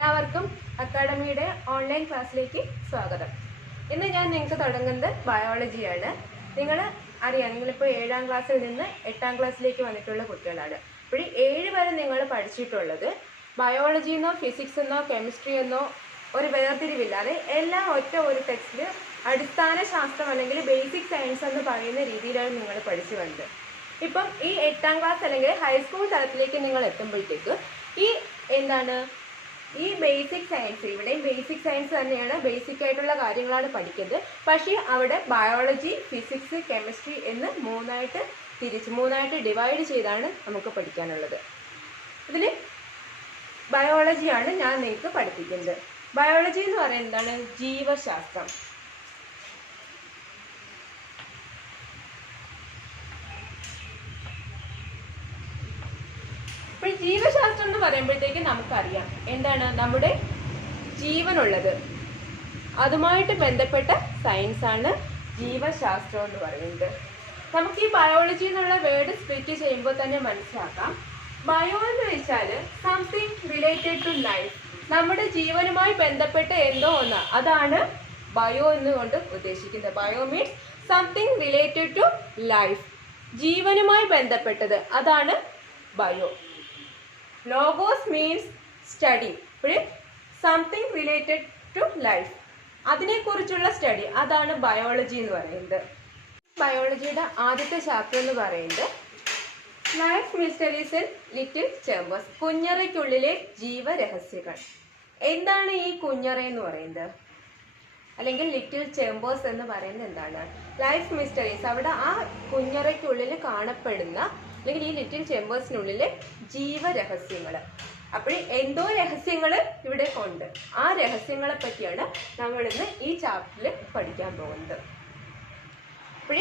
എല്ലാവർക്കും അക്കാഡമിയുടെ ഓൺലൈൻ ക്ലാസ്സിലേക്ക് സ്വാഗതം. ഇന്ന് ഞാൻ നിങ്ങൾക്ക് തുടങ്ങുന്നത് ബയോളജിയാണ്. നിങ്ങൾ അറിയാം, നിങ്ങളിപ്പോൾ 7ാം ക്ലാസ്സിൽ നിന്ന് 8ാം ക്ലാസ്സിലേക്ക് വന്നിട്ടുള്ള കുട്ടികളാണ്. അപ്പോൾ 7 വരെ നിങ്ങൾ പഠിച്ചിട്ടുള്ളത് ബയോളജി എന്നോ ഫിസിക്സ് എന്നോ കെമിസ്ട്രി എന്നോ ഒരു വേർതിരിവില്ലാതെ എല്ലാം ഒറ്റ ഒരു ടെക്സ്റ്റിൽ അടിസ്ഥാന ശാസ്ത്രം അല്ലെങ്കിൽ ബേസിക് സയൻസ് എന്ന് പറയുന്ന രീതിയിലാണ് നിങ്ങൾ പഠിച്ചു വന്നത്. ഇപ്പം ഈ 8ാം ക്ലാസ് അല്ലെങ്കിൽ ഹൈസ്കൂൾ തലത്തിലേക്ക് നിങ്ങൾ എത്തുമ്പോഴത്തേക്ക് ഈ ബേസിക് സയൻസ്, ഇവിടെയും ബേസിക് സയൻസ് തന്നെയാണ്, ബേസിക് ആയിട്ടുള്ള കാര്യങ്ങളാണ് പഠിക്കുന്നത്. പക്ഷേ അവിടെ ബയോളജി, ഫിസിക്സ്, കെമിസ്ട്രി എന്ന് മൂന്നായിട്ട് ഡിവൈഡ് ചെയ്താണ് നമുക്ക് പഠിക്കാനുള്ളത്. ഇതിൽ ബയോളജിയാണ് ഞാൻ നിങ്ങൾക്ക് പഠിപ്പിക്കുന്നത്. ബയോളജി എന്ന് പറയുന്നത് എന്താണ്? ജീവശാസ്ത്രം. ഇപ്പോൾ ജീവശാസ്ത്രം എന്ന് പറയുമ്പോഴത്തേക്ക് നമുക്കറിയാം എന്താണ് നമ്മുടെ ജീവനുള്ളത്, അതുമായിട്ട് ബന്ധപ്പെട്ട സയൻസാണ് ജീവശാസ്ത്രം എന്ന് പറയുന്നത്. നമുക്ക് ഈ ബയോളജി എന്നുള്ള വേർഡ് സ്പ്ലിറ്റ് ചെയ്യുമ്പോൾ തന്നെ മനസ്സിലാക്കാം. ബയോ എന്ന് വെച്ചാൽ സംതിങ് റിലേറ്റഡ് ടു ലൈഫ്, നമ്മുടെ ജീവനുമായി ബന്ധപ്പെട്ട എന്തോ ഒന്ന്, അതാണ് ബയോ എന്നുകൊണ്ട് ഉദ്ദേശിക്കുന്നത്. Bio means something related to life, ജീവനുമായി ബന്ധപ്പെട്ടത്, അതാണ് bio. Logos means study, something related to life, അതിനെക്കുറിച്ചുള്ള സ്റ്റഡി, അതാണ് ബയോളജി എന്ന് പറയുന്നത്. ബയോളജിയുടെ ആദ്യത്തെ ചാപ്റ്റർ എന്ന് പറയുന്നത് life mysteries in little chambers, കുഞ്ഞറയ്ക്കുള്ളിലെ ജീവരഹസ്യങ്ങൾ. എന്താണ് ഈ കുഞ്ഞറ എന്ന് പറയുന്നത്, അല്ലെങ്കിൽ ലിറ്റിൽ ചേമ്പേഴ്സ് എന്ന് പറയുന്നത് എന്താണ്? ലൈഫ് മിസ്റ്ററീസ്, അവിടെ ആ കുഞ്ഞറയ്ക്കുള്ളിൽ കാണപ്പെടുന്ന, അല്ലെങ്കിൽ ഈ ലിറ്റിൽ ചേമ്പേഴ്സിനുള്ളിലെ ജീവരഹസ്യങ്ങൾ. അപ്പോൾ എന്തോ രഹസ്യങ്ങൾ ഇവിടെ ഉണ്ട്. ആ രഹസ്യങ്ങളെ പറ്റിയാണ് നമ്മളിന്ന് ഈ ചാപ്റ്ററിൽ പഠിക്കാൻ പോകുന്നത്. അപ്പോൾ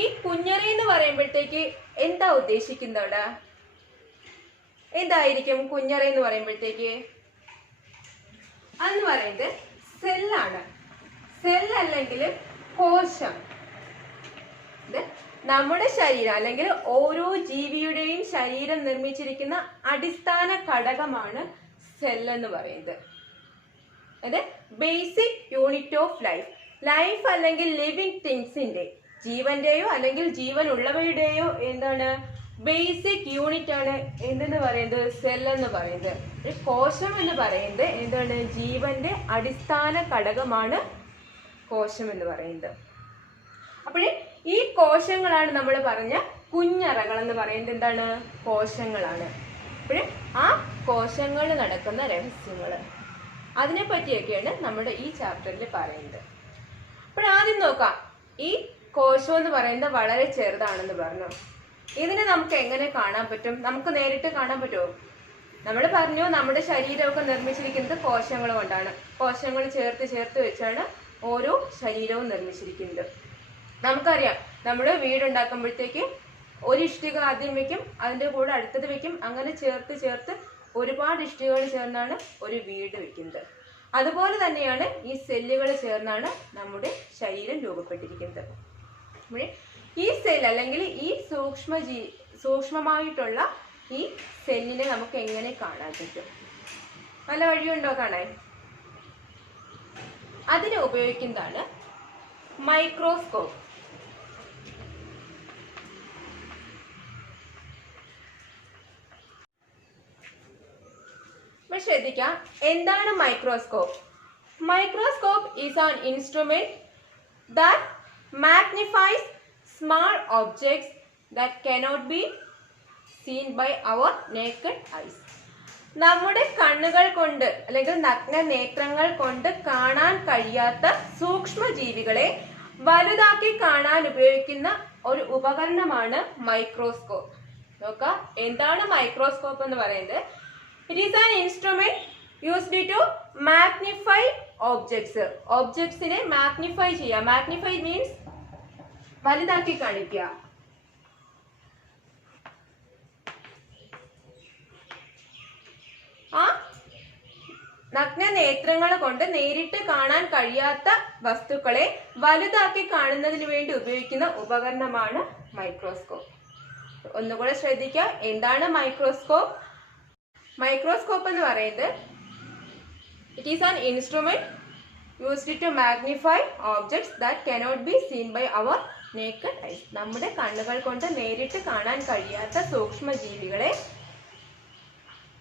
ഈ കുഞ്ഞറ എന്ന് പറയുമ്പോഴത്തേക്ക് എന്താ ഉദ്ദേശിക്കുന്നത്? അവിടെ എന്തായിരിക്കും കുഞ്ഞറ എന്ന് പറയുമ്പോഴത്തേക്ക്? അതെന്ന് പറയുന്നത് സെല്ലാണ്. സെൽ അല്ലെങ്കിൽ കോശം. നമ്മുടെ ശരീരം അല്ലെങ്കിൽ ഓരോ ജീവിയുടെയും ശരീരം നിർമ്മിച്ചിരിക്കുന്ന അടിസ്ഥാന ഘടകമാണ് സെൽ എന്ന് പറയുന്നത്. അത് basic unit of life. Life അല്ലെങ്കിൽ ലിവിങ് തിങ്സിന്റെ, ജീവന്റെയോ അല്ലെങ്കിൽ ജീവൻ ഉള്ളവയുടെയോ എന്താണ് ബേസിക് യൂണിറ്റ് ആണ് എന്തെന്ന് പറയുന്നത്? സെൽ എന്ന് പറയുന്നത്. ഒരു കോശം എന്ന് പറയുന്നത് എന്താണ്? ജീവന്റെ അടിസ്ഥാന ഘടകമാണ് കോശം എന്ന് പറയുന്നത്. അപ്പോൾ ഈ കോശങ്ങളാണ് നമ്മൾ പറഞ്ഞ കുഞ്ഞറകൾ എന്ന് പറയുന്നത്. എന്താണ്? കോശങ്ങളാണ്. അപ്പോൾ ആ കോശങ്ങളിൽ നടക്കുന്ന രഹസ്യങ്ങൾ, അതിനെ പറ്റിയൊക്കെയാണ് നമ്മുടെ ഈ ചാപ്റ്ററിൽ പറയുന്നത്. അപ്പോൾ ആദ്യം നോക്കാം, ഈ കോശം എന്ന് പറയുന്നത് വളരെ ചെറുതാണെന്ന് പറഞ്ഞു. ഇതിനെ നമുക്ക് എങ്ങനെ കാണാൻ പറ്റും? നമുക്ക് നേരിട്ട് കാണാൻ പറ്റുമോ? നമ്മൾ പറഞ്ഞു നമ്മുടെ ശരീരമൊക്കെ നിർമ്മിച്ചിരിക്കുന്നത് കോശങ്ങൾ കൊണ്ടാണ്. കോശങ്ങൾ ചേർത്ത് വെച്ചാണ് ഓരോ ശരീരവും നിർമ്മിച്ചിരിക്കുന്നത്. നമുക്കറിയാം, നമ്മൾ വീടുണ്ടാക്കുമ്പോഴത്തേക്ക് ഒരു ഇഷ്ടിക ആദ്യം വെക്കും, അതിൻ്റെ കൂടെ അടുത്തത് വെക്കും, അങ്ങനെ ചേർത്ത് ഒരുപാട് ഇഷ്ടികകൾ ചേർന്നാണ് ഒരു വീട് വെക്കുന്നത്. അതുപോലെ തന്നെയാണ് ഈ സെല്ലുകൾ ചേർന്നാണ് നമ്മുടെ ശരീരം രൂപപ്പെട്ടിരിക്കുന്നത്. ഈ സെൽ അല്ലെങ്കിൽ ഈ സൂക്ഷ്മമായിട്ടുള്ള ഈ സെല്ലിനെ നമുക്ക് എങ്ങനെ കാണാൻ പറ്റും? വല്ല വഴിയുണ്ടോ കാണാൻ? അതിനെ ഉപയോഗിക്കുന്നതാണ് മൈക്രോസ്കോപ്പ്. ശ്രദ്ധിക്കാം, എന്താണ് microscope? Microscope is an instrument that magnifies small objects that cannot be seen by our naked eyes. നമ്മുടെ കണ്ണുകൾ കൊണ്ട് അല്ലെങ്കിൽ നഗ്ന നേത്രങ്ങൾ കൊണ്ട് കാണാൻ കഴിയാത്ത സൂക്ഷ്മജീവികളെ വലുതാക്കി കാണാൻ ഉപയോഗിക്കുന്ന ഒരു ഉപകരണമാണ് മൈക്രോസ്കോപ്പ്. നോക്കാം, എന്താണ് മൈക്രോസ്കോപ്പ് എന്ന് പറയുന്നത്? It is an instrument used to magnify objects. ഒബ്ജക്ട്സിനെ മാഗ്നിഫൈ ചെയ്യുക. മാഗ്നിഫൈ മീൻസ് വലുതാക്കി കാണിക്കുക. ആ നഗ്ന നേത്രങ്ങൾ കൊണ്ട് നേരിട്ട് കാണാൻ കഴിയാത്ത വസ്തുക്കളെ വലുതാക്കി കാണുന്നതിന് വേണ്ടി ഉപയോഗിക്കുന്ന ഉപകരണമാണ് മൈക്രോസ്കോപ്പ്. ഒന്നുകൂടെ ശ്രദ്ധിക്കുക, എന്താണ് മൈക്രോസ്കോപ്പ്? മൈക്രോസ്കോപ്പ് എന്ന് പറയുന്നത് It is an instrument used to magnify objects that cannot be seen by our naked eyes. നമ്മുടെ കണ്ണുകൾ കൊണ്ട് നേരിട്ട് കാണാൻ കഴിയാത്ത സൂക്ഷ്മജീവികളെ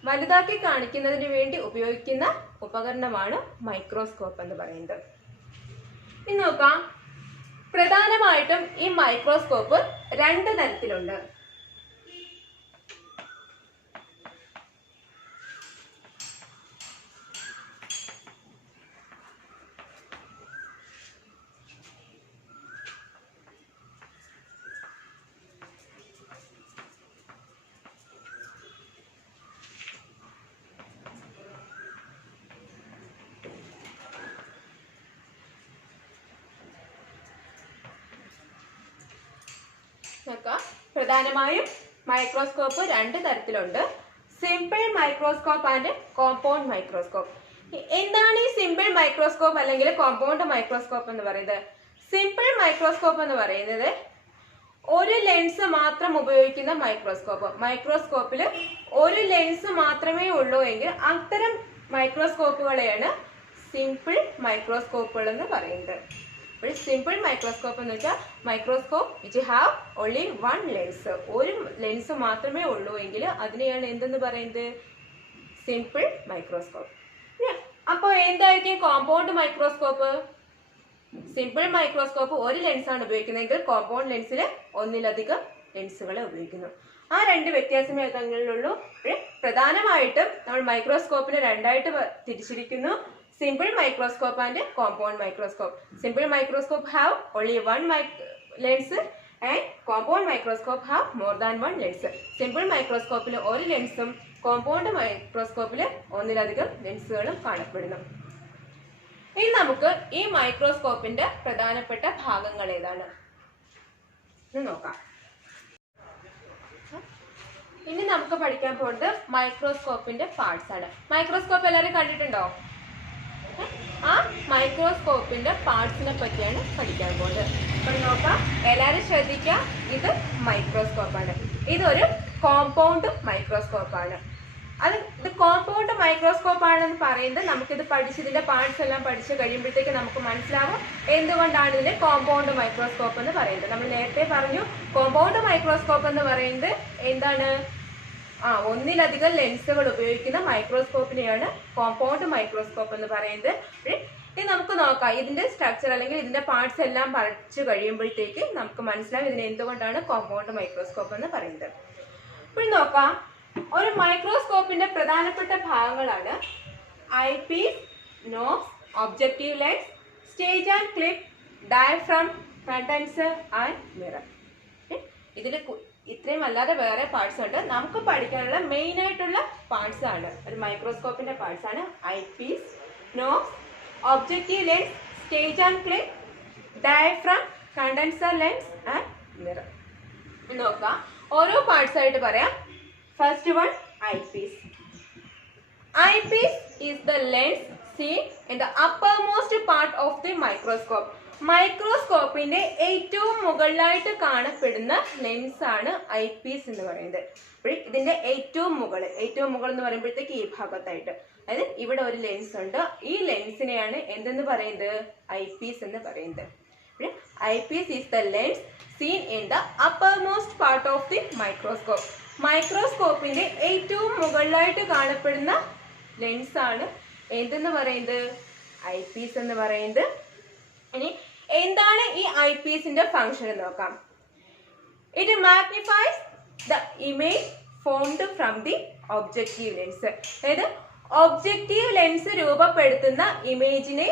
വലുതാക്കി കാണിക്കുന്നതിന് വേണ്ടി ഉപയോഗിക്കുന്ന ഉപകരണമാണ് മൈക്രോസ്കോപ്പ് എന്ന് പറയുന്നത്. ഇനി നോക്കാം, പ്രധാനമായിട്ടും ഈ മൈക്രോസ്കോപ്പ് രണ്ട് തരത്തിലുണ്ട്. പ്രധാനമായും മൈക്രോസ്കോപ്പ് രണ്ട് തരത്തിലുണ്ട്. Simple microscope and compound microscope. എന്താണ് ഈ സിമ്പിൾ മൈക്രോസ്കോപ്പ് അല്ലെങ്കിൽ കോമ്പൗണ്ട് മൈക്രോസ്കോപ്പ് എന്ന് പറയുന്നത്? സിമ്പിൾ മൈക്രോസ്കോപ്പ് എന്ന് പറയുന്നത് ഒരു ലെൻസ് മാത്രം ഉപയോഗിക്കുന്ന മൈക്രോസ്കോപ്പ്. മൈക്രോസ്കോപ്പിൽ ഒരു ലെൻസ് മാത്രമേ ഉള്ളൂ എങ്കിൽ അത്തരം മൈക്രോസ്കോപ്പുകളെയാണ് സിമ്പിൾ മൈക്രോസ്കോപ്പുകൾ എന്ന് പറയുന്നത്. സിമ്പിൾ മൈക്രോസ്കോപ്പ് എന്ന് വെച്ചാൽ microscope which have only one lens, ഒരു ലെൻസ് മാത്രമേ ഉള്ളൂ എങ്കിൽ അതിനെയാണ് എന്തെന്ന് പറയുന്നത്? Simple microscope. അപ്പോൾ എന്തായിരിക്കും കോമ്പൗണ്ട് മൈക്രോസ്കോപ്പ്? സിമ്പിൾ മൈക്രോസ്കോപ്പ് ഒരു ലെൻസാണ് ഉപയോഗിക്കുന്നതെങ്കിൽ കോമ്പൗണ്ട് ലെൻസിൽ ഒന്നിലധികം ലെൻസുകളെ ഉപയോഗിക്കുന്നു. ആ രണ്ട് വ്യത്യാസമേ തമ്മിലുള്ളൂ. പ്രധാനമായിട്ടും നമ്മൾ മൈക്രോസ്കോപ്പിനെ രണ്ടായിട്ട് തിരിച്ചിരിക്കുന്നു: simple microscope and compound microscope. Simple microscope have only one lens and compound microscope have more than one lens. Simple microscope ൽ ഒരു ലെൻസും compound microscope ൽ ഒന്നിലധികം ലെൻസുകളും കാണപ്പെടുന്നു. ഇനി നമുക്ക് ഈ മൈക്രോസ്കോപ്പിന്റെ പ്രധാനപ്പെട്ട ഭാഗങ്ങൾ ഏതാണ് എന്ന് നോക്കാം. ഇനി നമുക്ക് പഠിക്കാൻ പോകുന്നത് മൈക്രോസ്കോപ്പിന്റെ പാർട്സ് ആണ്. മൈക്രോസ്കോപ്പ് എല്ലാവരും കണ്ടിട്ടുണ്ടോ? ആ മൈക്രോസ്കോപ്പിന്റെ പാർട്സിനെ പറ്റിയാണ് പഠിക്കാൻ പോകുന്നത്. അപ്പോൾ നോക്കാം, എല്ലാവരും ശ്രദ്ധിക്കുക. ഇത് മൈക്രോസ്കോപ്പാണ്. ഇതൊരു കോമ്പൗണ്ട് മൈക്രോസ്കോപ്പാണ്. ഇത് കോമ്പൗണ്ട് മൈക്രോസ്കോപ്പ് ആണെന്ന് പറയുന്നത് നമുക്കിത് ഇതിന്റെ പാർട്സ് എല്ലാം പഠിച്ചു കഴിയുമ്പോഴത്തേക്ക് നമുക്ക് മനസ്സിലാവും എന്തുകൊണ്ടാണ് ഇതിനെ കോമ്പൗണ്ട് മൈക്രോസ്കോപ്പ് എന്ന് പറയുന്നത്. നമ്മൾ നേരത്തെ പറഞ്ഞു, കോമ്പൗണ്ട് മൈക്രോസ്കോപ്പ് എന്ന് പറയുന്നത് എന്താണ്? ഒന്നിലധികം ലെൻസുകൾ ഉപയോഗിക്കുന്ന മൈക്രോസ്കോപ്പിനെയാണ് കോമ്പൗണ്ട് മൈക്രോസ്കോപ്പ് എന്ന് പറയുന്നത്. ഇനി നമുക്ക് നോക്കാം, ഇതിന്റെ സ്ട്രക്ചർ അല്ലെങ്കിൽ ഇതിന്റെ പാർട്സ് എല്ലാം പഠിച്ചു കഴിയുമ്പോഴത്തേക്ക് നമുക്ക് മനസ്സിലാവും ഇതിനെ എന്തുകൊണ്ടാണ് കോമ്പൗണ്ട് മൈക്രോസ്കോപ്പ് എന്ന് പറയുന്നത്. ഇപ്പോൾ നോക്കാം, ഒരു മൈക്രോസ്കോപ്പിന്റെ പ്രധാനപ്പെട്ട ഭാഗങ്ങളാണ് eyepiece, nose, objective lens, stage and clip, diaphragm, condenser and mirror. ഇതിൽ ഇത്രയും അല്ലാതെ വേറെ പാർട്സ് ഉണ്ട്. നമുക്ക് പഠിക്കാനുള്ള മെയിൻ ആയിട്ടുള്ള പാർട്സ് ആണ്, ഒരു മൈക്രോസ്കോപ്പിന്റെ പാർട്സ് ആണ് eyepiece, nose, objective lens, stage and clip, diaphragm, condenser lens and mirror. നോക്കാം, ഓരോ പാർട്സ് ആയിട്ട് പറയാം. First one, eyepiece. Eyepiece is the lens seen in the uppermost part of the microscope. മൈക്രോസ്കോപ്പിന്റെ ഏറ്റവും മുകളിലായിട്ട് കാണപ്പെടുന്ന ലെൻസ് ആണ് ഐ പീസ് എന്ന് പറയുന്നത്. ഇതിന്റെ ഏറ്റവും മുകൾ എന്ന് പറയുമ്പോഴത്തേക്ക് ഈ ഭാഗത്തായിട്ട്, അതായത് ഇവിടെ ഒരു ലെൻസ് ഉണ്ട്. ഈ ലെൻസിനെയാണ് എന്തെന്ന് പറയുന്നത്? ഐ പീസ് എന്ന് പറയുന്നത്. Eyepiece is the lens seen in the uppermost part of the microscope. മൈക്രോസ്കോപ്പിന്റെ ഏറ്റവും മുകളിലായിട്ട് കാണപ്പെടുന്ന ലെൻസ് ആണ് എന്തെന്ന് പറയുന്നത്? ഐ പീസ് എന്ന് പറയുന്നത്. ഇനി എന്താണ് ഈ ഐ പീസിന്റെ ഫംഗ്ഷൻ എന്ന് നോക്കാം. It magnifies the image formed from the objective lens. അതായത് ഒബ്ജക്റ്റീവ് ലെൻസ് രൂപപ്പെടുത്തുന്ന ഇമേജിനെ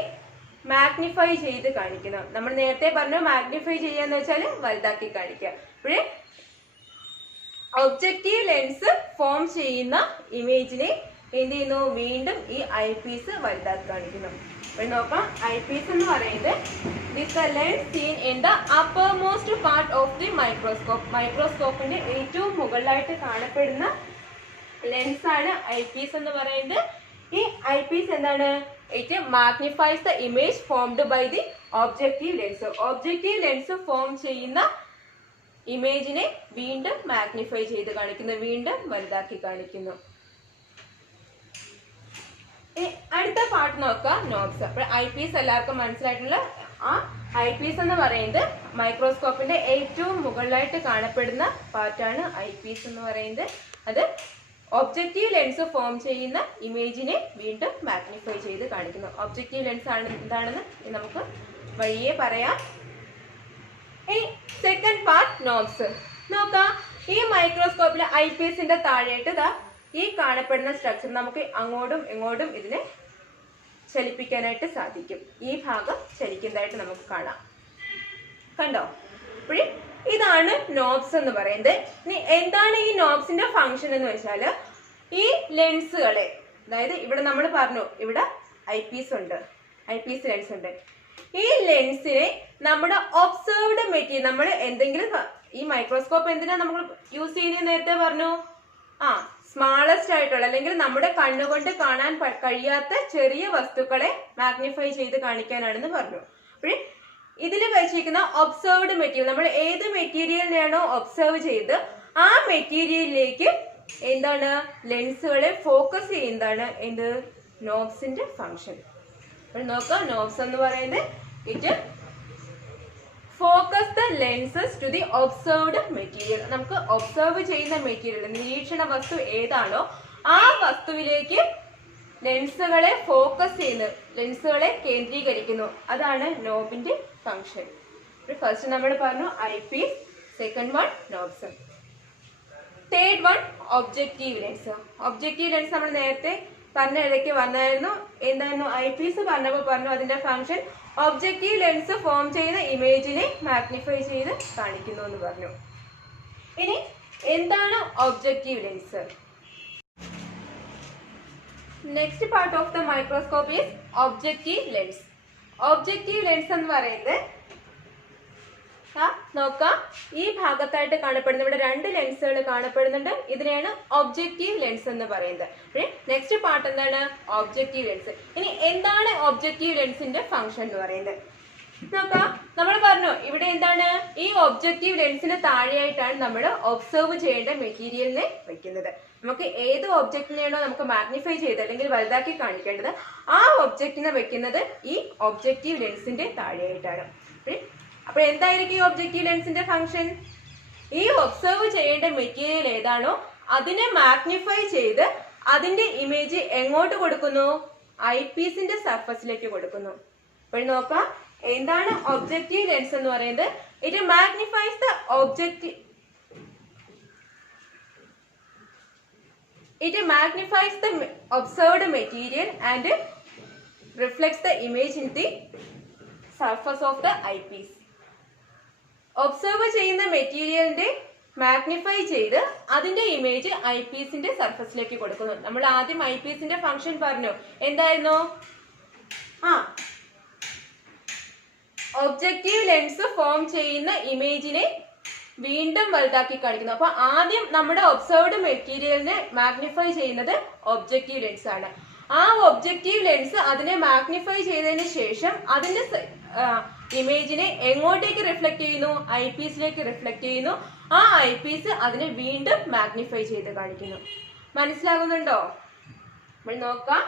മാഗ്നിഫൈ ചെയ്ത് കാണിക്കുന്നു. നമ്മൾ നേരത്തെ പറഞ്ഞു, മാഗ്നിഫൈ ചെയ്യാന്ന് വെച്ചാൽ വലുതാക്കി കാണിക്കുക. അപ്പോഴേ ഒബ്ജക്റ്റീവ് ലെൻസ് ഫോം ചെയ്യുന്ന ഇമേജിനെ എന്ത് ചെയ്യുന്നു? വീണ്ടും ഈ ഐ പീസ് വലുതാക്കി കാണിക്കുന്നു. അപ്പോൾ നോക്കാം, ഐ പീസ് എന്ന് പറയുന്നത് this the lens seen in the uppermost part of the microscope. മൈക്രോസ്കോപ്പിന്റെ ഏറ്റവും മുകളിലായിട്ട് കാണപ്പെടുന്ന ലെൻസ് ആണ് ഐ പീസ് എന്ന് പറയുന്നത്. ഈ ഐ പീസ് എന്താണ്? It magnifies the image formed by the objective lens. Objective lens form ചെയ്യുന്ന ഇമേജിനെ വീണ്ടും മാഗ്നിഫൈ ചെയ്ത് കാണിക്കുന്നു, വീണ്ടും വലുതാക്കി കാണിക്കുന്നു. അടുത്ത പാർട്ട് നോക്കാം, നോബ്സ്. അപ്പോൾ ഐ പീസ് എല്ലാവർക്കും മനസ്സിലായിട്ടുള്ള ആ ഐ പീസ് എന്ന് പറയുന്നത് മൈക്രോസ്കോപ്പിന്റെ ഏറ്റവും മുകളിലായിട്ട് കാണപ്പെടുന്ന പാർട്ടാണ് ഐ പീസ് എന്ന് പറയുന്നത്. അത് ഒബ്ജക്റ്റീവ് ലെൻസ് ഫോം ചെയ്യുന്ന ഇമേജിനെ വീണ്ടും മാഗ്നിഫൈ ചെയ്ത് കാണിക്കുന്നു. ഒബ്ജക്റ്റീവ് ലെൻസ് ആണ് എന്താണെന്ന് നമുക്ക് വഴിയെ പറയാം. ഇനി സെക്കൻഡ് പാർട്ട് നോബ്സ് നോക്കാം. ഈ മൈക്രോസ്കോപ്പിലെ ഐ പീസിന്റെ താഴെയായിട്ട് ഇതാ ഈ കാണപ്പെടുന്ന സ്ട്രക്ചർ നമുക്ക് അങ്ങോട്ടും ഇങ്ങോട്ടും ഇതിനെ ചലിപ്പിക്കാനായിട്ട് സാധിക്കും. ഈ ഭാഗം ചലിക്കുന്നതായിട്ട് നമുക്ക് കാണാം. കണ്ടോ? അപ്പോഴേ ഇതാണ് നോബ്സ് എന്ന് പറയുന്നത്. ഇനി എന്താണ് ഈ നോബ്സിന്റെ ഫംഗ്ഷൻ എന്ന് വെച്ചാൽ ഈ ലെൻസുകളെ, അതായത് ഇവിടെ നമ്മൾ പറഞ്ഞു ഇവിടെ ഐ പീസ് ഉണ്ട്, ഐ പീസ് ലെൻസ് ഉണ്ട്. ഈ ലെൻസിനെ നമ്മുടെ ഒബ്സർവ്ഡ് മെറ്റീരിയൽ, നമ്മൾ എന്തെങ്കിലും ഈ മൈക്രോസ്കോപ്പ് എന്തിനാ നമ്മൾ യൂസ് ചെയ്യുന്നത് നേരത്തെ പറഞ്ഞു, സ്മാളസ്റ്റ് ആയിട്ടുള്ള അല്ലെങ്കിൽ നമ്മുടെ കണ്ണുകൊണ്ട് കാണാൻ കഴിയാത്ത ചെറിയ വസ്തുക്കളെ മാഗ്നിഫൈ ചെയ്ത് കാണിക്കാനാണെന്ന് പറഞ്ഞു. അപ്പോഴേ ഇതിൽ വെച്ചിരിക്കുന്ന ഒബ്സർവ്ഡ് മെറ്റീരിയൽ, നമ്മൾ ഏത് മെറ്റീരിയലിനെയാണോ ഒബ്സർവ് ചെയ്ത് ആ മെറ്റീരിയലിലേക്ക് എന്താണ് ലെൻസുകളെ ഫോക്കസ് ചെയ്യുന്നതാണ് എന്ത് നോബ്സിന്റെ ഫംഗ്ഷൻ. അപ്പോൾ നോക്കാം, നോബ്സ് എന്ന് പറയുന്നത് it focus the lenses to the observed material. നമുക്ക് ഒബ്സർവ് ചെയ്യുന്ന മെറ്റീരിയൽ, നിരീക്ഷണ വസ്തു ഏതാണോ ആ വസ്തുവിലേക്ക് ലെൻസുകളെ ഫോക്കസ് ചെയ്യുന്നു, ലെൻസുകളെ കേന്ദ്രീകരിക്കുന്നു. അതാണ് നോബിന്റെ ഫംഗ്ഷൻ. ഫസ്റ്റ് നമ്മൾ പറഞ്ഞു eyepiece, second one knobs, third one objective lens. Objective lens നമ്മൾ നേരത്തെ പറഞ്ഞ ഇടയ്ക്ക് വന്നായിരുന്നു. എന്തായിരുന്നു ഐ പീസ് പറഞ്ഞപ്പോൾ പറഞ്ഞു അതിന്റെ ഫംഗ്ഷൻ ഒബ്ജക്റ്റീവ് ലെൻസ് ഫോം ചെയ്യുന്ന ഇമേജിനെ മാഗ്നിഫൈ ചെയ്ത് കാണിക്കുന്നു എന്ന് പറഞ്ഞു. ഇനി എന്താണ് objective lens? Next part of the microscope is objective lens. Objective lens എന്ന് പറയുന്നത് നോക്കാം, ഈ ഭാഗത്തായിട്ട് കാണപ്പെടുന്ന ഇവിടെ രണ്ട് ലെൻസുകൾ കാണപ്പെടുന്നുണ്ട്. ഇതിനെയാണ് ഒബ്ജക്റ്റീവ് ലെൻസ് എന്ന് പറയുന്നത്. നെക്സ്റ്റ് പാർട്ട് എന്താണ് ഒബ്ജക്റ്റീവ് ലെൻസ്. ഇനി എന്താണ് ഒബ്ജക്റ്റീവ് ലെൻസിന്റെ ഫംഗ്ഷൻ എന്ന് പറയുന്നത് നോക്കാം. നമ്മൾ പറഞ്ഞു ഇവിടെ എന്താണ് ഈ ഒബ്ജക്റ്റീവ് ലെൻസിന് താഴെയായിട്ടാണ് നമ്മൾ ഒബ്സർവ് ചെയ്യേണ്ട മെറ്റീരിയലിനെ വെക്കുന്നത്. നമുക്ക് ഏത് ഒബ്ജക്റ്റിനെയാണോ നമുക്ക് മാഗ്നിഫൈ ചെയ്ത് അല്ലെങ്കിൽ വലുതാക്കി കാണിക്കേണ്ടത് ആ ഒബ്ജക്റ്റിനെ വെക്കുന്നത് ഈ ഒബ്ജക്റ്റീവ് ലെൻസിന്റെ താഴെയായിട്ടാണ്. അപ്പൊ എന്തായിരിക്കും ഈ ഒബ്ജക്റ്റീവ് ലെൻസിന്റെ ഫംഗ്ഷൻ? ഈ ഒബ്സർവ് ചെയ്യേണ്ട മെറ്റീരിയൽ ഏതാണോ അതിനെ മാഗ്നിഫൈ ചെയ്ത് അതിന്റെ ഇമേജ് എങ്ങോട്ട് കൊടുക്കുന്നു? ഐ പീസിന്റെ സർഫസിലേക്ക് കൊടുക്കുന്നു. അപ്പോൾ നോക്കാം, എന്താണ് ഒബ്ജക്റ്റീവ് ലെൻസ് എന്ന് പറയുന്നത്? It magnifies the objective, it magnifies the observed material and reflects the image in the surface of the eyepiece. Observe ചെയ്യുന്ന മെറ്റീരിയലിന്റെ മാഗ്നിഫൈ ചെയ്ത് അതിന്റെ ഇമേജ് ഐ പീസിന്റെ സർഫസിലേക്ക് കൊടുക്കുന്നു. നമ്മൾ ആദ്യം ഐ പീസിന്റെ ഫംഗ്ഷൻ പറഞ്ഞു, എന്തായിരുന്നു? ഒബ്ജക്റ്റീവ് ലെൻസ് ഫോം ചെയ്യുന്ന ഇമേജിനെ വീണ്ടും വലുതാക്കി കാണിക്കുന്നു. അപ്പൊ ആദ്യം നമ്മുടെ ഒബ്സർവ്ഡ് മെറ്റീരിയലിനെ മാഗ്നിഫൈ ചെയ്യുന്നത് ഒബ്ജക്റ്റീവ് ലെൻസ് ആണ്. ആ ഒബ്ജക്റ്റീവ് ലെൻസ് അതിനെ മാഗ്നിഫൈ ചെയ്തതിന് ശേഷം അതിന്റെ ഇമേജിനെ എങ്ങോട്ടേക്ക് റിഫ്ലക്ട് ചെയ്യുന്നു? ഐ പീസിലേക്ക് റിഫ്ലക്ട് ചെയ്യുന്നു. ആ ഐ പീസ് അതിനെ വീണ്ടും മാഗ്നിഫൈ ചെയ്ത് കാണിക്കുന്നു. മനസ്സിലാകുന്നുണ്ടോ? നമ്മൾ നോക്കാം,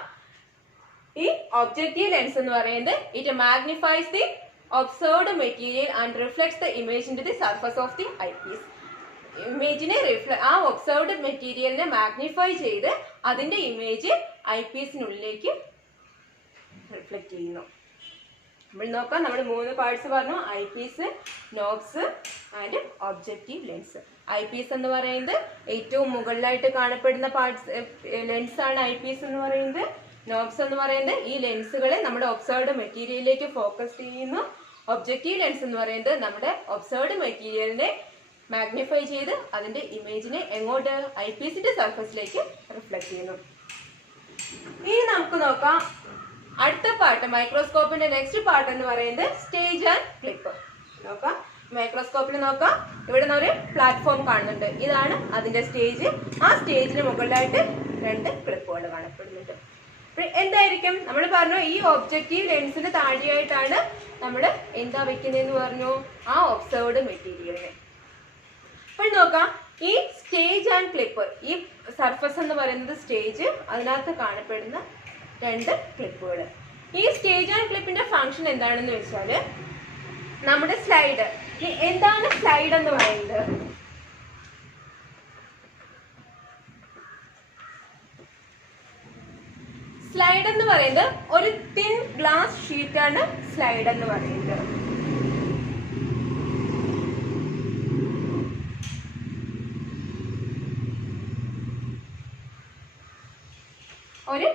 ഈ ഒബ്ജക്റ്റീവ് ലെൻസ് എന്ന് പറയുന്നത് it magnifies the observed material and reflects the image into the surface of the eyepiece. ഇമേജിനെ ആ ഒബ്സർവ്ഡ് മെറ്റീരിയലിനെ മാഗ്നിഫൈ ചെയ്ത് അതിന്റെ ഇമേജ് ഐ പീസിനുള്ളിലേക്ക് റിഫ്ലക്ട് ചെയ്യുന്നു. നമ്മൾ നോക്കാം, നമ്മൾ മൂന്ന് പാർട്സ് പറഞ്ഞു, eyepiece, knobs and objective lens. Eyepiece എന്ന് പറയുന്നത് ഏറ്റവും മുകളിലായിട്ട് കാണപ്പെടുന്ന ലെൻസ് ആണ് ഐ പീസ് എന്ന് പറയുന്നത്. നോബ്സ് എന്ന് പറയുന്നത് ഈ ലെൻസുകളെ നമ്മുടെ ഒബ്സർവ്ഡ് മെറ്റീരിയലിലേക്ക് ഫോക്കസ് ചെയ്യുന്നു. ഒബ്ജക്റ്റീവ് ലെൻസ് എന്ന് പറയുന്നത് നമ്മുടെ ഒബ്സർവ്ഡ് മെറ്റീരിയലിനെ മാഗ്നിഫൈ ചെയ്ത് അതിന്റെ ഇമേജിനെ എങ്ങോട്ട്? ഐ പീസിന്റെ സർഫസിലേക്ക് റിഫ്ലക്ട് ചെയ്യുന്നു. ഇനി നമുക്ക് നോക്കാം അടുത്ത പാർട്ട്, മൈക്രോസ്കോപ്പിന്റെ നെക്സ്റ്റ് പാർട്ട് എന്ന് പറയുന്നത് സ്റ്റേജ് ആൻഡ് ക്ലിപ്പ്. നോക്കാം, മൈക്രോസ്കോപ്പിൽ നോക്കാം, ഇവിടെ നിന്ന് ഒരു പ്ലാറ്റ്ഫോം കാണുന്നുണ്ട്. ഇതാണ് അതിന്റെ സ്റ്റേജ്. ആ സ്റ്റേജിന് മുകളിലായിട്ട് രണ്ട് ക്ലിപ്പുകൾ കാണപ്പെടുന്നുണ്ട്. എന്തായിരിക്കും? നമ്മൾ പറഞ്ഞു ഈ ഒബ്ജക്റ്റീവ് ലെൻസിന് താഴെയായിട്ടാണ് നമ്മൾ എന്താ വെക്കുന്നതെന്ന് പറഞ്ഞു, ആ ഒബ്സർവ്ഡ് മെറ്റീരിയലിനെ. അപ്പോൾ നോക്കാം, ഈ സ്റ്റേജ് ആൻഡ് ക്ലിപ്പ്, ഈ സർഫസ് എന്ന് പറയുന്നത് സ്റ്റേജ്, അതിനകത്ത് കാണപ്പെടുന്ന 2 ക്ലിപ്പുകൾ. ഈ സ്റ്റേജ് ആൻഡ് ക്ലിപ്പിന്റെ ഫംഗ്ഷൻ എന്താണെന്ന് വെച്ചാൽ നമ്മുടെ സ്ലൈഡ്. എന്താണ് സ്ലൈഡ് എന്ന് പറയുന്നത്? സ്ലൈഡ് എന്ന് പറയുന്നത് ഒരു തിൻ ഗ്ലാസ് ഷീറ്റാണ് സ്ലൈഡ് എന്ന് പറയുന്നത്. ഒരു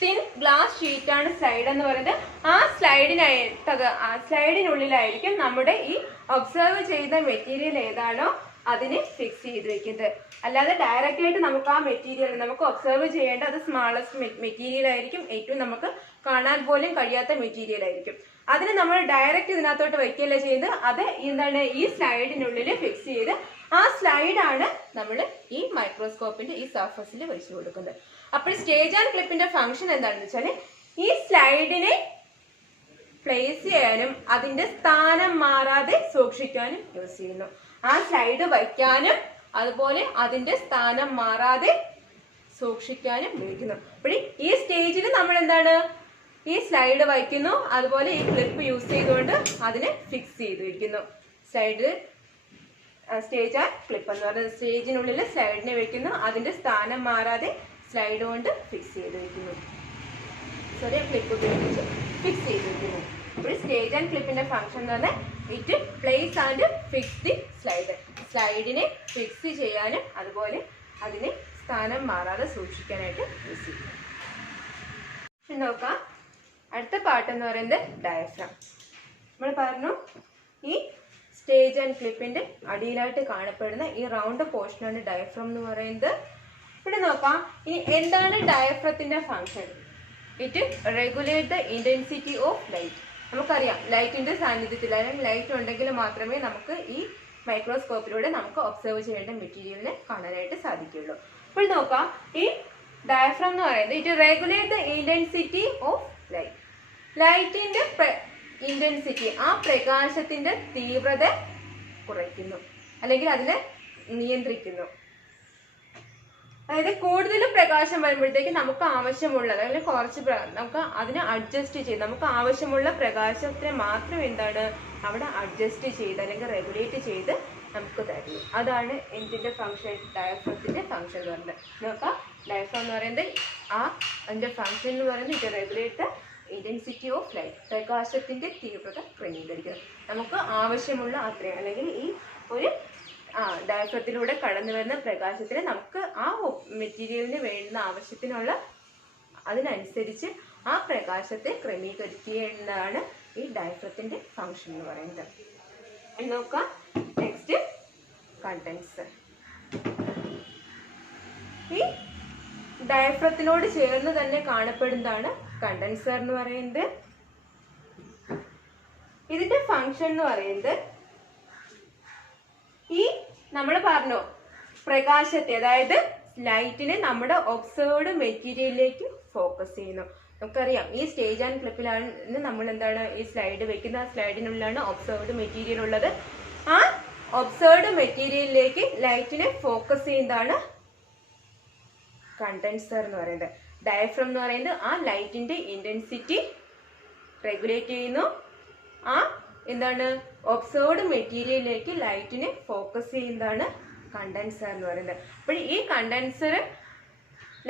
തിൻ ഗ്ലാസ് ഷീറ്റാണ് സ്ലൈഡ് എന്ന് പറയുന്നത്. ആ സ്ലൈഡിനുള്ളിലായിരിക്കും നമ്മുടെ ഈ ഒബ്സർവ് ചെയ്ത മെറ്റീരിയൽ ഏതാണോ അതിനെ ഫിക്സ് ചെയ്ത് വെക്കുന്നത്. അല്ലാതെ ഡയറക്റ്റ് ആയിട്ട് നമുക്ക് ആ മെറ്റീരിയൽ നമുക്ക് ഒബ്സർവ് ചെയ്യേണ്ട അത് സ്മാളസ്റ്റ് മെറ്റീരിയൽ ആയിരിക്കും, ഏറ്റവും നമുക്ക് കാണാൻ പോലും കഴിയാത്ത മെറ്റീരിയൽ ആയിരിക്കും. അതിന് നമ്മൾ ഡയറക്റ്റ് ഇതിനകത്തോട്ട് വയ്ക്കുകയല്ല ചെയ്യുന്നത്, അത് എന്താണ് ഈ സ്ലൈഡിനുള്ളിൽ ഫിക്സ് ചെയ്ത് ആ സ്ലൈഡാണ് നമ്മൾ ഈ മൈക്രോസ്കോപ്പിന്റെ ഈ സർഫസിൽ വെച്ച് കൊടുക്കുന്നത്. അപ്പോൾ സ്റ്റേജ് ആൻഡ് ക്ലിപ്പിന്റെ ഫംഗ്ഷൻ എന്താണെന്ന് വെച്ചാൽ ഈ സ്ലൈഡിനെ പ്ലേസ് ചെയ്യാനും അതിന്റെ സ്ഥാനം മാറാതെ സൂക്ഷിക്കാനും യൂസ് ചെയ്യുന്നു. ആ സ്ലൈഡ് വയ്ക്കാനും അതുപോലെ അതിന്റെ സ്ഥാനം മാറാതെ സൂക്ഷിക്കാനും ഉപയോഗിക്കുന്നു. അപ്പോൾ ഈ സ്റ്റേജിൽ നമ്മൾ എന്താണ് ഈ സ്ലൈഡ് വയ്ക്കുന്നു, അതുപോലെ ഈ ക്ലിപ്പ് യൂസ് ചെയ്തുകൊണ്ട് അതിനെ ഫിക്സ് ചെയ്ത് വയ്ക്കുന്നു. സ്റ്റേജ് ആൻഡ് ക്ലിപ്പ് എന്ന് പറയുന്നത് സ്റ്റേജിനുള്ളിൽ സ്ലൈഡിനെ വെക്കുന്നു, അതിന്റെ സ്ഥാനം മാറാതെ സ്ലൈഡ് കൊണ്ട് ഫിക്സ് ചെയ്ത് വയ്ക്കുന്നു. ക്ലിപ്പ് ഉപയോഗിച്ച് ഫിക്സ് ചെയ്ത് വയ്ക്കുന്നു. അപ്പോൾ സ്റ്റേജ് ആൻഡ് ക്ലിപ്പിന്റെ ഫംഗ്ഷൻ എന്ന് പറഞ്ഞാൽ it place and fix the slide. സ്ലൈഡിനെ ഫിക്സ് ചെയ്യാനും അതുപോലെ അതിനെ സ്ഥാനം മാറാതെ സൂക്ഷിക്കാനായിട്ട് യൂസ് ചെയ്യും. നോക്കാം, അടുത്ത പാർട്ട് എന്ന് പറയുന്നത് ഡയഫ്രം. നമ്മൾ പറഞ്ഞു ഈ സ്റ്റേജ് ആൻഡ് ക്ലിപ്പിന്റെ അടിയിലായിട്ട് കാണപ്പെടുന്ന ഈ റൗണ്ട് പോർഷനാണ് ഡയഫ്രം എന്ന് പറയുന്നത്. ഇവിടെ നോക്കാം, ഇനി എന്താണ് ഡയഫ്രത്തിന്റെ function? It regulate the intensity of light. നമുക്കറിയാം ലൈറ്റിന്റെ സാന്നിധ്യത്തിൽ അല്ലെങ്കിൽ ലൈറ്റ് ഉണ്ടെങ്കിൽ മാത്രമേ നമുക്ക് ഈ മൈക്രോസ്കോപ്പിലൂടെ നമുക്ക് ഒബ്സർവ് ചെയ്യേണ്ട മെറ്റീരിയലിനെ കാണാനായിട്ട് സാധിക്കുള്ളൂ. അപ്പോൾ നോക്കാം, ഈ ഡയഫ്രം എന്ന് പറയുന്നത് it regulate the intensity of light. ലൈറ്റിന്റെ ഇന്റൻസിറ്റി, ആ പ്രകാശത്തിന്റെ തീവ്രത കുറയ്ക്കുന്നു അല്ലെങ്കിൽ അതിനെ നിയന്ത്രിക്കുന്നു. അതായത് കൂടുതൽ പ്രകാശം വരുമ്പോഴത്തേക്ക് നമുക്ക് ആവശ്യമുള്ളത് അല്ലെങ്കിൽ കുറച്ച് നമുക്ക് അതിനെ അഡ്ജസ്റ്റ് ചെയ്ത് നമുക്ക് ആവശ്യമുള്ള പ്രകാശത്തിനെ മാത്രം എന്താണ് അവിടെ അഡ്ജസ്റ്റ് ചെയ്ത് അല്ലെങ്കിൽ റെഗുലേറ്റ് ചെയ്ത് നമുക്ക് തരുന്നു. അതാണ് എന്തിന്റെ ഫംഗ്ഷൻ? ഡയഫ്രത്തിന്റെ ഫംഗ്ഷൻ എന്ന് പറയുന്നത്. നോക്കാം, ഡയഫ്രം എന്ന് പറയുന്നത് അതിന്റെ ഫംഗ്ഷൻ എന്ന് പറയുന്നത് it regulate the intensity of light. പ്രകാശത്തിന്റെ തീവ്രത ക്രമീകരിക്കുന്നത്. നമുക്ക് ആവശ്യമുള്ള അത്രയും അല്ലെങ്കിൽ ഈ ഒരു ഡയഫ്രത്തിലൂടെ കടന്നു വരുന്ന പ്രകാശത്തിന് നമുക്ക് ആ മെറ്റീരിയലിന് വേണ്ടുന്ന ആവശ്യത്തിനുള്ള അതിനനുസരിച്ച് ആ പ്രകാശത്തെ ക്രമീകരിക്കുന്നതാണ് ഈ ഡയഫ്രത്തിന്റെ ഫംഗ്ഷൻ എന്ന് പറയുന്നത്. നോക്കാം, നെക്സ്റ്റ് കണ്ടൻസർ. ഈ ഡയഫ്രത്തിനോട് ചേർന്ന് തന്നെ കാണപ്പെടുന്നതാണ് കണ്ടൻസർ എന്ന് പറയുന്നത്. ഇതിന്റെ ഫംഗ്ഷൻ എന്ന് പറയുന്നത് ഈ നമ്മൾ പറഞ്ഞു പ്രകാശത്തെ അതായത് ലൈറ്റിനെ നമ്മുടെ ഒബ്സർവ്ഡ് മെറ്റീരിയലിലേക്ക് ഫോക്കസ് ചെയ്യുന്നു. നമുക്കറിയാം ഈ സ്റ്റേജ് ആൻഡ് ക്ലിപ്പിലാണ് നമ്മൾ എന്താണ് ഈ സ്ലൈഡ് വെക്കുന്ന സ്ലൈഡിനുള്ളിലാണ് ഒബ്സർവ്ഡ് മെറ്റീരിയൽ ഉള്ളത്. ആ ഒബ്സർവ്ഡ് മെറ്റീരിയലിലേക്ക് ലൈറ്റിനെ ഫോക്കസ് ചെയ്യുന്നതാണ് കണ്ടൻസർ എന്ന് പറയുന്നത്. ഡയഫ്രം എന്ന് പറയുന്നത് ആ ലൈറ്റിന്റെ ഇന്റൻസിറ്റി റെഗുലേറ്റ് ചെയ്യുന്നു. ആ എന്താണ് ഒബ്സർവ്ഡ് മെറ്റീരിയലിലേക്ക് ലൈറ്റിനെ ഫോക്കസ് ചെയ്യുന്നതാണ് കണ്ടൻസർ എന്ന് പറയുന്നത്. അപ്പോൾ ഈ കണ്ടൻസർ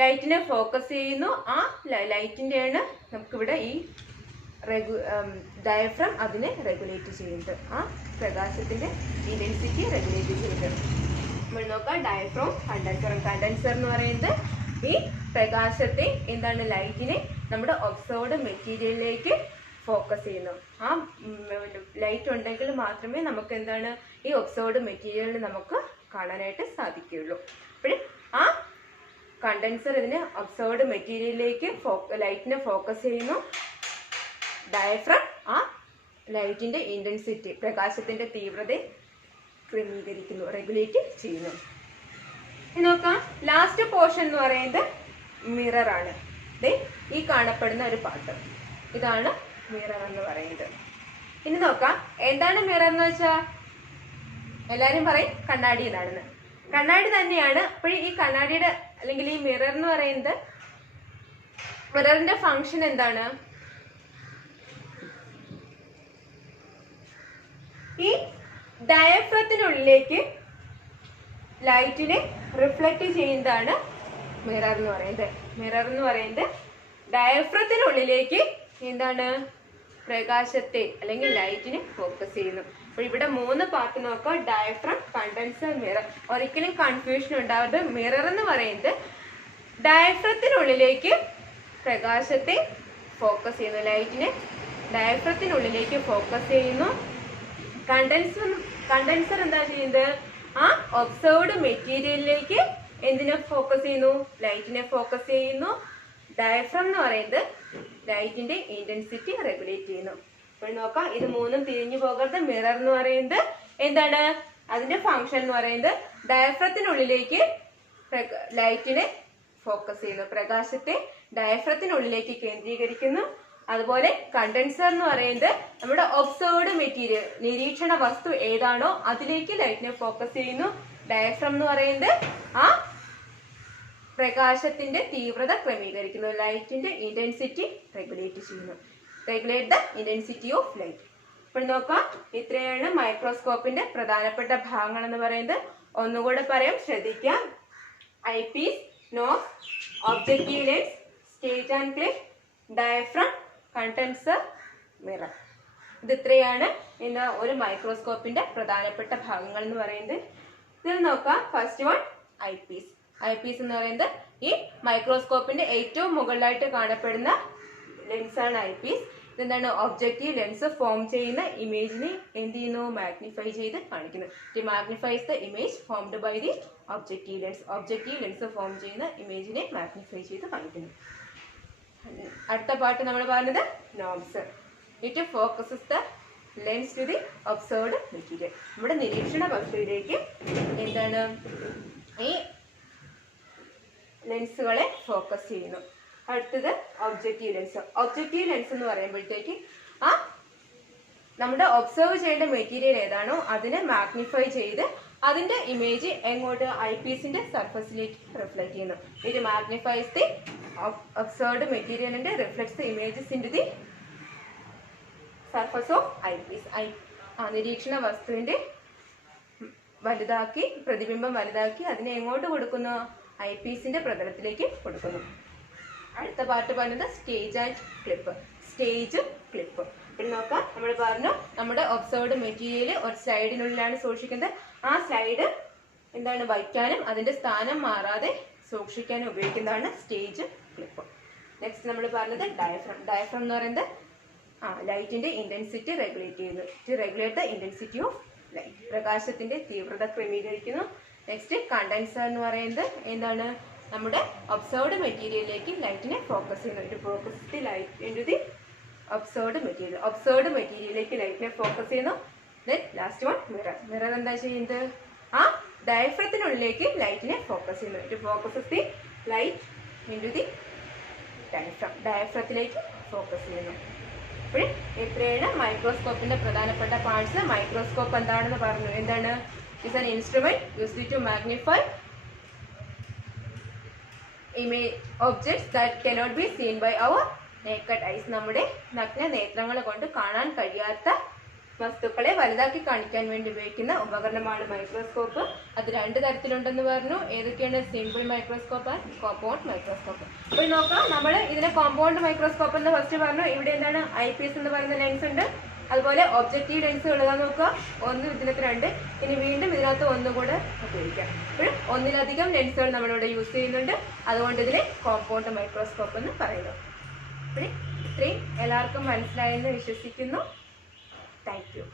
ലൈറ്റിനെ ഫോക്കസ് ചെയ്യുന്നു. ആ ലൈറ്റിൻ്റെയാണ് നമുക്കിവിടെ ഈ ഡയഫ്രം അതിനെ റെഗുലേറ്റ് ചെയ്യുന്നത്. ആ പ്രകാശത്തിന്റെ ഇന്റൻസിറ്റി റെഗുലേറ്റ് ചെയ്യുന്നത്. നമ്മൾ നോക്കാം, ഡയഫ്രം കണ്ടൻസറും. കണ്ടൻസർ എന്ന് പറയുന്നത് ഈ പ്രകാശത്തെ എന്താണ് ലൈറ്റിനെ നമ്മുടെ ഒബ്സർവ്ഡ് മെറ്റീരിയലിലേക്ക് ഫോക്കസ് ചെയ്യുന്നു. ആ ലൈറ്റ് ഉണ്ടെങ്കിൽ മാത്രമേ നമുക്ക് എന്താണ് ഈ ഒബ്സർവ്ഡ് മെറ്റീരിയലിൽ നമുക്ക് കാണാനായിട്ട് സാധിക്കുകയുള്ളൂ. അപ്പോൾ ആ കണ്ടൻസർ ഇതിന് ഒബ്സർവ്ഡ് മെറ്റീരിയലിലേക്ക് ലൈറ്റിനെ ഫോക്കസ് ചെയ്യുന്നു. ഡയഫ്രം ആ ലൈറ്റിന്റെ ഇന്റൻസിറ്റി പ്രകാശത്തിന്റെ തീവ്രത ക്രമീകരിക്കുന്നു, റെഗുലേറ്റ് ചെയ്യുന്നു. നോക്കാം, ലാസ്റ്റ് പോർഷൻ എന്ന് പറയുന്നത് മിറർ ആണ്. ഈ കാണപ്പെടുന്ന ഒരു പാർട്ട് ഇതാണ് മിറർ എന്ന് പറയുന്നത്. ഇനി നോക്കാം, എന്താണ് മിറർ എന്ന് വെച്ചാൽ എല്ലാരും പറയും കണ്ണാടി എന്നാണെന്ന്. കണ്ണാടി തന്നെയാണ്. അപ്പോൾ ഈ കണ്ണാടിയുടെ അല്ലെങ്കിൽ ഈ മിറർ എന്ന് പറയുന്നത് മിററിന്റെ ഫങ്ഷൻ എന്താണ്? ഈ ഡയഫ്രത്തിനുള്ളിലേക്ക് ലൈറ്റിനെ റിഫ്ലക്ട് ചെയ്യുന്നതാണ് മിറർ എന്ന് പറയുന്നത്. മിറർ എന്ന് പറയുന്നത് ഡയഫ്രത്തിനുള്ളിലേക്ക് എന്താണ് പ്രകാശത്തെ അല്ലെങ്കിൽ ലൈറ്റിനെ ഫോക്കസ് ചെയ്യുന്നു. അപ്പോൾ ഇവിടെ 3 പാർട്ട് നോക്കാം. Diaphragm, condenser, mirror. ഒരിക്കലും കൺഫ്യൂഷൻ ഉണ്ടാവരുത്. മിറർ എന്ന് പറയുന്നത് ഡയഫ്രത്തിനുള്ളിലേക്ക് പ്രകാശത്തെ ഫോക്കസ് ചെയ്യുന്നു, ലൈറ്റിനെ ഡയഫ്രത്തിനുള്ളിലേക്ക് ഫോക്കസ് ചെയ്യുന്നു. കണ്ടൻസർ എന്താ ചെയ്യുന്നത്? ആ ഒബ്സർവ്ഡ് മെറ്റീരിയലിലേക്ക് എന്തിനെ ഫോക്കസ് ചെയ്യുന്നു? ലൈറ്റിനെ ഫോക്കസ് ചെയ്യുന്നു. ഡയഫ്രം എന്ന് പറയുന്നത് ലൈറ്റിന്റെ ഇന്റൻസിറ്റി റെഗുലേറ്റ് ചെയ്യുന്നു. അപ്പോൾ നോക്കാം, ഇത് 3ഉം തിരിഞ്ഞു പോകരുത്. മിറർ എന്ന് പറയുന്നത് എന്താണ്? അതിന്റെ ഫങ്ഷൻ എന്ന് പറയുന്നത് ഡയഫ്രത്തിനുള്ളിലേക്ക് ലൈറ്റിനെ ഫോക്കസ് ചെയ്യുന്നു, പ്രകാശത്തെ ഡയഫ്രത്തിനുള്ളിലേക്ക് കേന്ദ്രീകരിക്കുന്നു. അതുപോലെ കണ്ടൻസർ എന്ന് പറയുന്നത് നമ്മുടെ ഒബ്സർവ്ഡ് മെറ്റീരിയൽ, നിരീക്ഷണ വസ്തു ഏതാണോ അതിലേക്ക് ലൈറ്റിനെ ഫോക്കസ് ചെയ്യുന്നു. ഡയഫ്രം എന്ന് പറയുന്നത് ആ പ്രകാശത്തിന്റെ തീവ്രത ക്രമീകരിക്കുന്നു, ലൈറ്റിന്റെ ഇന്റൻസിറ്റി റെഗുലേറ്റ് ചെയ്യുന്നു. Regulate the intensity of light. ഇപ്പോൾ നോക്കാം, ഇത്രയാണ് മൈക്രോസ്കോപ്പിന്റെ പ്രധാനപ്പെട്ട ഭാഗങ്ങൾ എന്ന് പറയുന്നത്. ഒന്നുകൂടെ പറയാം, ശ്രദ്ധിക്കാം. Eyepiece, nose, objective lens, stage and clip, diaphragm, condenser, mirror. ഇത് ഇത്രയാണ് ഇന്ന് ഒരു മൈക്രോസ്കോപ്പിന്റെ പ്രധാനപ്പെട്ട ഭാഗങ്ങൾ എന്ന് പറയുന്നത്. ഇതിൽ നോക്കാം, first one eyepiece. Eyepiece എന്ന് പറയുന്നത് ഈ മൈക്രോസ്കോപ്പിന്റെ ഏറ്റവും മുകളിലായിട്ട് കാണപ്പെടുന്ന ലെൻസാണ് ഐ പീസ്. ഇതെന്താണ്? ഒബ്ജക്റ്റീവ് ലെൻസ് ഫോം ചെയ്യുന്ന ഇമേജിനെ എന്ത് ചെയ്യുന്നു? മാഗ്നിഫൈ ചെയ്ത് കാണിക്കുന്നു. It magnifies the image formed by the objective lens. Objective lens form ചെയ്യുന്ന ഇമേജിനെ മാഗ്നിഫൈ ചെയ്ത് കാണിക്കുന്നു. അടുത്ത പാർട്ട് നമ്മൾ പറഞ്ഞത് knobs. It focuses the lens to the observed material. നമ്മുടെ നിരീക്ഷണ വസ്തുവിലേക്ക് എന്താണ് ഈ ലെൻസുകളെ ഫോക്കസ് ചെയ്യുന്നു. അടുത്തത് ഒബ്ജക്റ്റീവ് ലെൻസ്. ഒബ്ജക്റ്റീവ് ലെൻസ് എന്ന് പറയുമ്പോഴത്തേക്ക് ആ നമ്മുടെ ഒബ്സർവ് ചെയ്യേണ്ട മെറ്റീരിയൽ ഏതാണോ അതിനെ മാഗ്നിഫൈ ചെയ്ത് അതിന്റെ ഇമേജ് എങ്ങോട്ട്? ഐ പീസിന്റെ സർഫസിലേക്ക് റിഫ്ലക്ട് ചെയ്യുന്നു. It magnifies the observed material and reflects the images into the surface of eyepiece. നിരീക്ഷണ വസ്തുവിന്റെ വലുതാക്കി, പ്രതിബിംബം വലുതാക്കി അതിനെ എങ്ങോട്ട് കൊടുക്കുന്നു? ഐ പീസിന്റെ പ്രതലത്തിലേക്ക് കൊടുക്കുന്നു. അടുത്ത പാർട്ട് പറയുന്നത് സ്റ്റേജ് ആൻഡ് ക്ലിപ്പ്. സ്റ്റേജും ക്ലിപ്പും. പിന്നെ നോക്കാം, നമ്മൾ പറഞ്ഞു നമ്മുടെ ഒബ്സർവ്ഡ് മെറ്റീരിയൽ ഒരു സ്ലൈഡിനുള്ളിലാണ് സൂക്ഷിക്കുന്നത്. ആ സ്ലൈഡ് എന്താണ് വയ്ക്കാനും അതിന്റെ സ്ഥാനം മാറാതെ സൂക്ഷിക്കാനും ഉപയോഗിക്കുന്നതാണ് സ്റ്റേജ് ക്ലിപ്പ്. നെക്സ്റ്റ് നമ്മൾ പറഞ്ഞത് ഡയഫ്രം. ഡയഫ്രം എന്ന് പറയുന്നത് ലൈറ്റിന്റെ ഇന്റൻസിറ്റി റെഗുലേറ്റ് ചെയ്യുന്നു. To regulate the intensity of light. പ്രകാശത്തിന്റെ തീവ്രത ക്രമീകരിക്കുന്നു. നെക്സ്റ്റ് കണ്ടൻസർ എന്ന് പറയുന്നത് എന്താണ്? നമ്മുടെ ഒബ്സർവ്ഡ് മെറ്റീരിയലിലേക്ക് ലൈറ്റിനെ ഫോക്കസ് ചെയ്യുന്നു. It focus the light into the observed material. Observed മെറ്റീരിയലിലേക്ക് ലൈറ്റിനെ ഫോക്കസ് ചെയ്യുന്നു. Then last one mirror. Mirror എന്താ ചെയ്യുന്നത്? ആ ഡയഫ്രത്തിനുള്ളിലേക്ക് ലൈറ്റിനെ ഫോക്കസ് ചെയ്യുന്നു. It focuses the light into the diaphragm. ഡയഫ്രത്തിലേക്ക് ഫോക്കസ് ചെയ്യുന്നു. അപ്പോൾ ഇത്രയാണ് മൈക്രോസ്കോപ്പിന്റെ പ്രധാനപ്പെട്ട പാർട്സ്. മൈക്രോസ്കോപ്പ് എന്താണെന്ന് പറഞ്ഞു. എന്താണ്? Is an instrument used to magnify objects that cannot be seen by our naked eyes. നമ്മുടെ നഗ്ന നേത്രങ്ങൾ കൊണ്ട് കാണാൻ കഴിയാത്ത വസ്തുക്കളെ വലുതാക്കി കാണിക്കാൻ വേണ്ടി ഉപയോഗിക്കുന്ന ഉപകരണമാണ് മൈക്രോസ്കോപ്പ്. അത് 2 തരത്തിലുണ്ടെന്ന് പറഞ്ഞു. ഏതൊക്കെയാണ്? Simple microscope and compound microscope. അപ്പോൾ നോക്കാം, നമ്മൾ ഇതിനെ കോമ്പൗണ്ട് മൈക്രോസ്കോപ്പ് എന്ന് ഫസ്റ്റ് പറഞ്ഞു. ഇവിടെ എന്താണ്? ഐ പീസ് എന്ന് പറയുന്ന ലെൻസ് ഉണ്ട്. അതുപോലെ ഒബ്ജക്റ്റീവ് ലെൻസ് എഴുതാൻ നോക്കുക. 1, ഇതിനകത്ത് 2, ഇനി വീണ്ടും ഇതിനകത്ത് 1 കൂടെ ഉപയോഗിക്കാം. അപ്പോൾ 1-ലധികം ലെൻസുകൾ നമ്മളിവിടെ യൂസ് ചെയ്യുന്നുണ്ട്. അതുകൊണ്ട് ഇതിനെ കോമ്പൗണ്ട് മൈക്രോസ്കോപ്പ് എന്ന് പറയുന്നു. അപ്പോൾ ഇത്രയും എല്ലാവർക്കും മനസ്സിലായെന്ന് വിശ്വസിക്കുന്നു. Thank you.